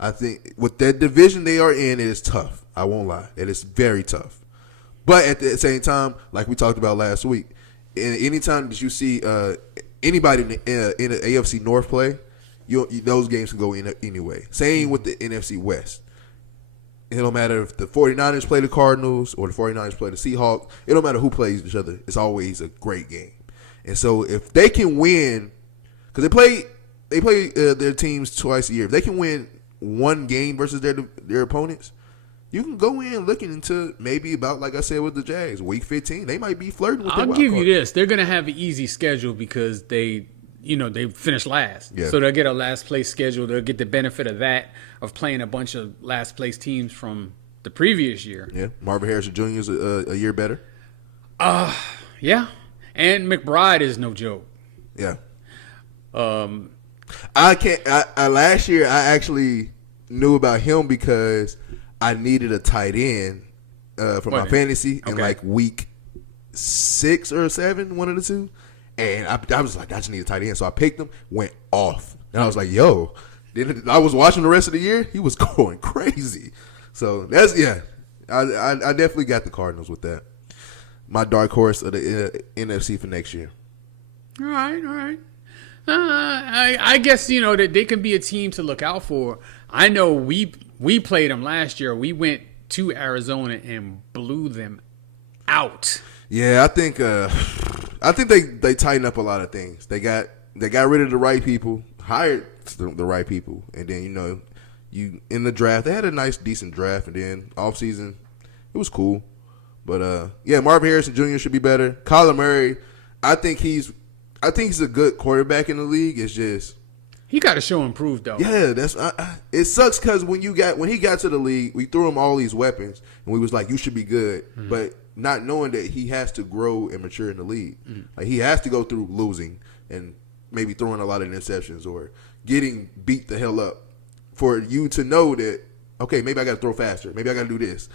I think with that division they are in, it is tough. I won't lie. It is very tough. But at the same time, like we talked about last week, anytime that you see anybody in the AFC North play, those games can go in anyway. Same with the NFC West. It don't matter if the 49ers play the Cardinals or the 49ers play the Seahawks. It don't matter who plays each other. It's always a great game. And so if they can win, because they play their teams twice a year. If they can win one game versus their opponents, you can go in looking into maybe about, like I said with the Jags, week 15. They might be flirting with their wild I'll give card. you this. They're going to have an easy schedule because they finished last. Yeah. So they'll get a last place schedule. They'll get the benefit of that, of playing a bunch of last place teams from the previous year. Yeah. Marvin Harrison Jr. is a year better. Yeah. And McBride is no joke. Yeah. I can't. Last year, I actually knew about him because I needed a tight end for my fantasy in like week 6 or 7, one of the two. And I was like, I just need a tight end. So I picked him, went off. And I was like, yo. Then I was watching the rest of the year. He was going crazy. So that's, yeah. I definitely got the Cardinals with that. My dark horse of the NFC for next year. All right. I guess, that they can be a team to look out for. I know we played them last year. We went to Arizona and blew them out. Yeah, I think they tightened up a lot of things. They got rid of the right people, hired the right people, and then you in the draft they had a nice decent draft, and then off season it was cool. But yeah, Marvin Harrison Jr. should be better. Kyler Murray, I think he's a good quarterback in the league. It's just he got to show improved though. Yeah, that's it sucks because when he got to the league, we threw him all these weapons, and we was like, you should be good, but not knowing that he has to grow and mature in the league. Like he has to go through losing and maybe throwing a lot of interceptions or getting beat the hell up for you to know that, okay, maybe I got to throw faster. Maybe I got to do this.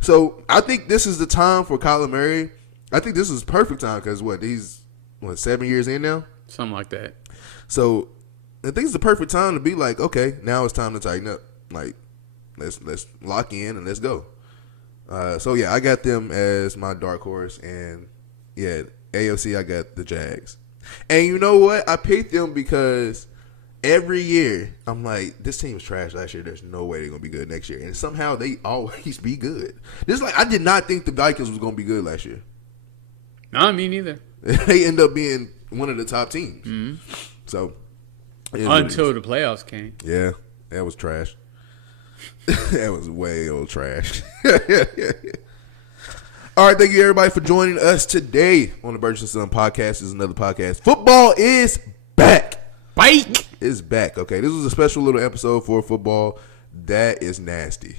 So I think this is the time for Kyler Murray. I think this is perfect time because he's 7 years in now? Something like that. So I think it's the perfect time to be like, okay, now it's time to tighten up. Like, let's lock in and let's go. So yeah, I got them as my dark horse, and yeah, AFC I got the Jags. And you know what? I picked them because every year I'm like, this team was trash last year. There's no way they're gonna be good next year, and somehow they always be good. I did not think the Vikings was gonna be good last year. No, me neither. They end up being one of the top teams. So until the playoffs came. Yeah, that was trash. That was way old trash. All right, thank you everybody for joining us today on the Burgess&son podcast. This is another podcast. Football is back. Bike is back. Okay, this was a special little episode for football. That is nasty.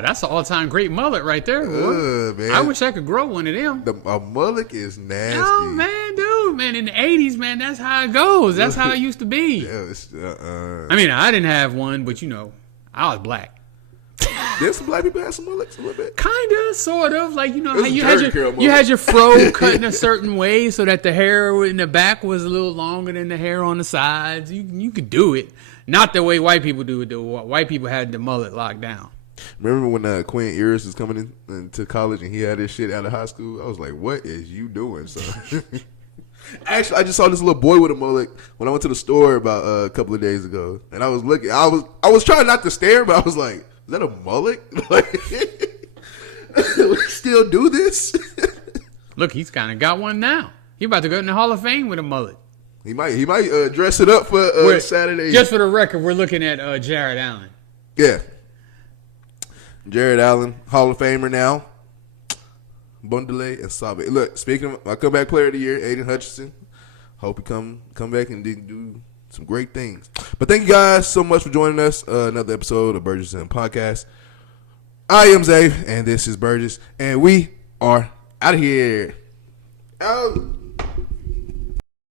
That's an all-time great mullet right there, boy. Man. I wish I could grow one of them. A mullet is nasty. Oh man, dude, in the 80s, man, that's how it goes. That's how it used to be. I mean, I didn't have one, but I was black. There's some black people that have some mullets a little bit. Kinda, sort of. Like, how you had your fro cut in a certain way so that the hair in the back was a little longer than the hair on the sides. You could do it. Not the way white people do it, though. White people had the mullet locked down. Remember when Quinn Ewers was coming into college and he had this shit out of high school? I was like, what is you doing, son? Actually, I just saw this little boy with a mullet when I went to the store about a couple of days ago. And I was looking. I was trying not to stare, but I was like, is that a mullet? Like, we still do this? Look, he's kind of got one now. He about to go in the Hall of Fame with a mullet. He might dress it up for Saturday. Just for the record, we're looking at Jared Allen. Yeah. Jared Allen, Hall of Famer now. Bundele and Sabe. Look, speaking of my comeback player of the year, Aiden Hutchinson. Hope he come back and do some great things. But thank you guys so much for joining us. Another episode of Burgess&son Podcast. I am Zay, and this is Burgess, and we are out of here. Out.